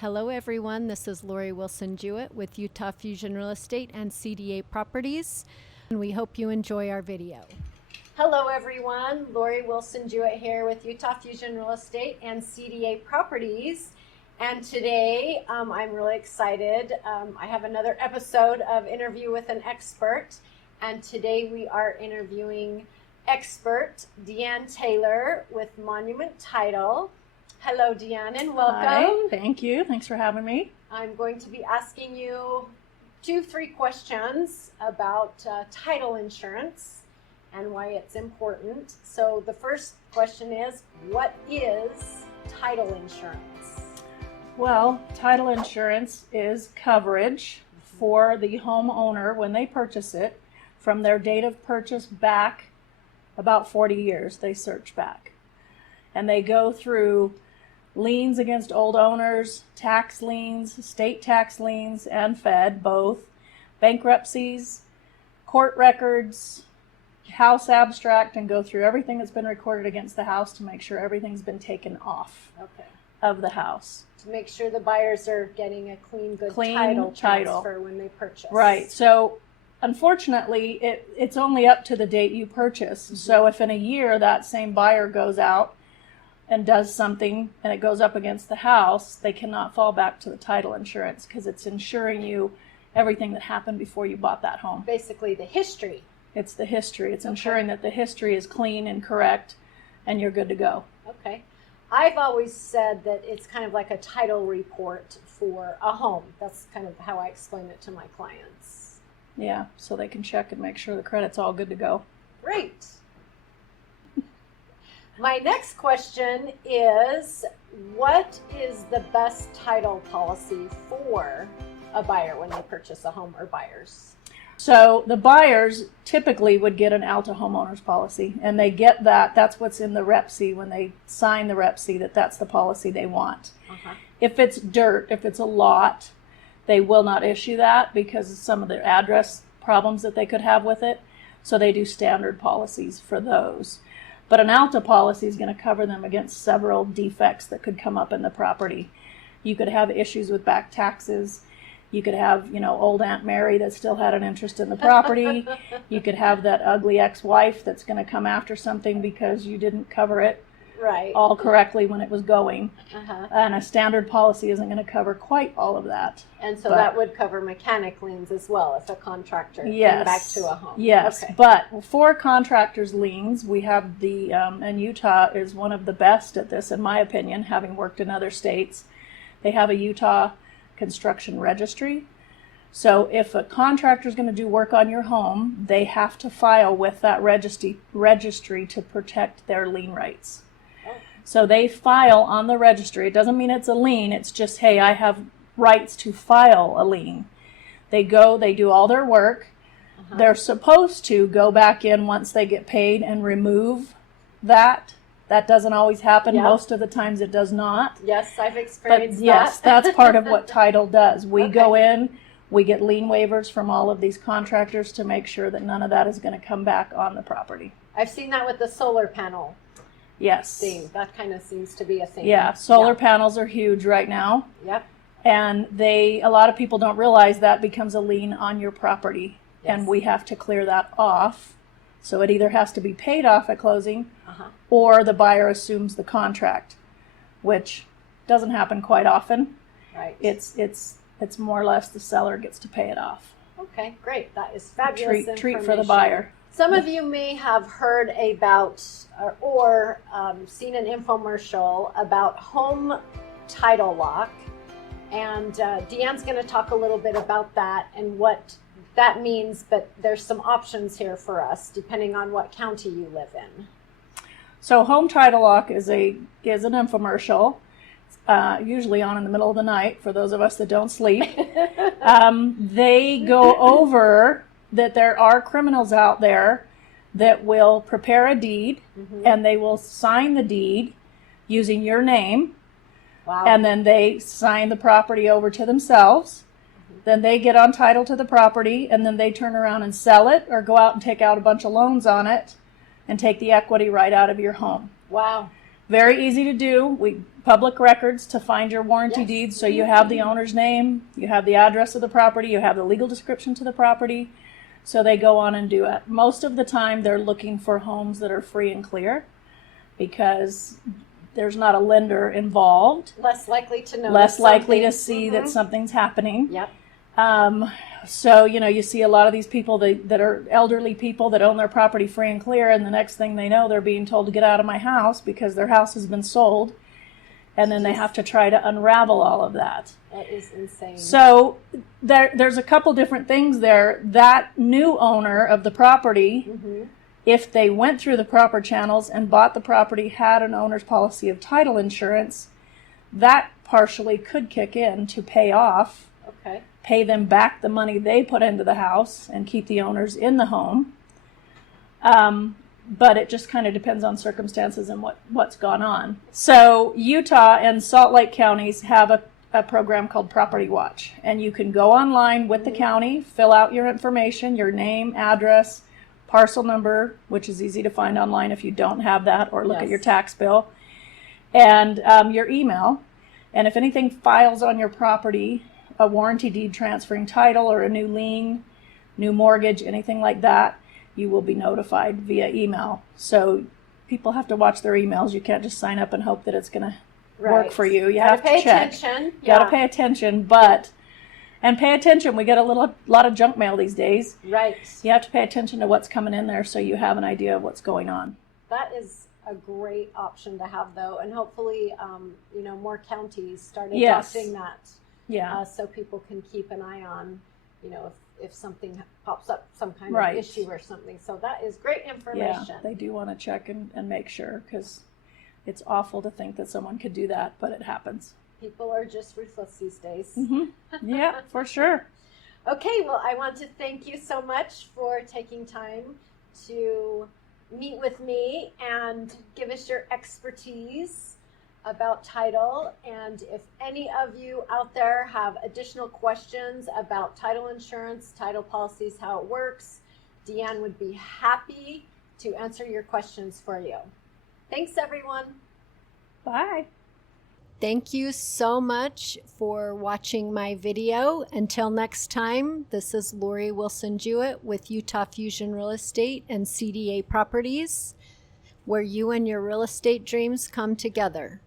Hello everyone, this is Lori Wilson-Jewett with Utah Fusion Real Estate and CDA Properties, and we hope you enjoy our video. Hello everyone, Lori Wilson-Jewett here with Utah Fusion Real Estate and CDA Properties, and today I'm really excited. I have another episode of Interview with an Expert, and today we are interviewing expert DEANN Taylor with Monument Title. Hello, DEANN, and welcome. Hi, thank you. Thanks for having me. I'm going to be asking you 2-3 questions about title insurance and why it's important. So the first question is, what is title insurance? Well, title insurance is coverage for the homeowner when they purchase it from their date of purchase back about 40 years. They search back and they go through liens against old owners, tax liens, state tax liens, and Fed, both, bankruptcies, court records, house abstract, and go through everything that's been recorded against the house to make sure everything's been taken off of the house. To make sure the buyers are getting a clean title transfer when they purchase. Right. So unfortunately, it's only up to the date you purchase. Mm-hmm. So if in a year that same buyer goes out and does something and it goes up against the house, they cannot fall back to the title insurance because it's insuring you everything that happened before you bought that home. Basically the history. It's the history. It's ensuring that the history is clean and correct and you're good to go. Okay. I've always said that it's kind of like a title report for a home. That's kind of how I explain it to my clients. Yeah, so they can check and make sure the credit's all good to go. Great. My next question is, what is the best title policy for a buyer when they purchase a home, or buyers? So the buyers typically would get an Alta homeowners policy, and they get that. That's what's in the REPC when they sign the REPC, that's the policy they want. Uh-huh. If it's dirt, if it's a lot, they will not issue that because of some of the address problems that they could have with it. So they do standard policies for those. But an Alta policy is going to cover them against several defects that could come up in the property. You could have issues with back taxes. You could have, old Aunt Mary that still had an interest in the property. You could have that ugly ex-wife that's going to come after something because you didn't cover it all correctly when it was going. Uh-huh. And a standard policy isn't going to cover quite all of that. And so that would cover mechanic liens as well if a contractor came back to a home. Yes, okay. But for contractors' liens, we have and Utah is one of the best at this, in my opinion, having worked in other states. They have a Utah construction registry. So if a contractor is going to do work on your home, they have to file with that registry to protect their lien rights. So they file on the registry. It doesn't mean it's a lien. It's just, hey, I have rights to file a lien. They go, they do all their work. Uh-huh. They're supposed to go back in once they get paid and remove that. That doesn't always happen. Yep. Most of the times it does not. Yes, I've experienced that. Yes, that's part of what title does. We go in, we get lien waivers from all of these contractors to make sure that none of that is going to come back on the property. I've seen that with the solar panel. Yes. Thing. That kind of seems to be a thing. Yeah, solar panels are huge right now. Yep. And a lot of people don't realize that becomes a lien on your property. Yes. And we have to clear that off. So it either has to be paid off at closing, or the buyer assumes the contract, which doesn't happen quite often. Right. It's more or less the seller gets to pay it off. Okay, great. That is fabulous treat for the buyer. Some of you may have heard about or seen an infomercial about home title lock, and DEANN's going to talk a little bit about that and what that means, but there's some options here for us depending on what county you live in. So home title lock is an infomercial, usually on in the middle of the night for those of us that don't sleep. They go over that there are criminals out there that will prepare a deed, and they will sign the deed using your name. Wow. And then they sign the property over to themselves. Then they get on title to the property, and then they turn around and sell it or go out and take out a bunch of loans on it and take the equity right out of your home. Wow. Very easy to do. Public records to find your warranty deeds. So you have the owner's name, you have the address of the property, you have the legal description to the property. So they go on and do it. Most of the time they're looking for homes that are free and clear because there's not a lender involved. Less likely to know. Less likely to see that something's happening. Yep. So, you see a lot of these people that are elderly people that own their property free and clear, and the next thing they know, they're being told to get out of my house because their house has been sold, and then they have to try to unravel all of that. That is insane. So there's a couple different things there. That new owner of the property, if they went through the proper channels and bought the property, had an owner's policy of title insurance, that partially could kick in to pay off. Okay. Pay them back the money they put into the house and keep the owners in the home. But it just kind of depends on circumstances and what's gone on. So Utah and Salt Lake counties have a program called Property Watch. And you can go online with the county, fill out your information, your name, address, parcel number, which is easy to find online if you don't have that, or look at your tax bill, and your email. And if anything files on your property, a warranty deed transferring title or a new lien, new mortgage, anything like that, you will be notified via email. So people have to watch their emails. You can't just sign up and hope that it's going to work for you. You have to check. Attention. Got to pay attention, and pay attention. We get a lot of junk mail these days. Right. You have to pay attention to what's coming in there so you have an idea of what's going on. That is a great option to have, though, and hopefully, more counties start adopting that. Yeah. So people can keep an eye on, if something pops up, some kind of issue or something. So that is great information. Yeah, they do want to check and make sure, because it's awful to think that someone could do that, but it happens. People are just ruthless these days. Yeah, for sure. Okay, well, I want to thank you so much for taking time to meet with me and give us your expertise about title. And if any of you out there have additional questions about title insurance, title policies, how it works, DeAnn would be happy to answer your questions for you. Thanks, everyone. Bye. Thank you so much for watching my video. Until next time, this is Lori Wilson-Jewett with Utah Fusion Real Estate and CDA Properties, where you and your real estate dreams come together.